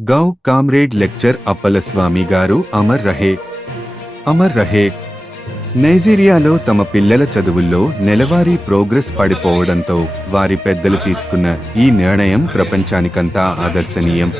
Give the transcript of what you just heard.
గౌ comrade lecture Appalaswamy గారు అమర్ రహే. అమర్ రహే. నైజీరియాలో తమ పిల్లల చదువుల్లో నెలవారీ ప్రోగ్రెస్ పడిపోవడంతో వారి పెద్దలు తీసుకున్న ఈ నిర్ణయం ప్రపంచానికంతా ఆదర్శనీయం.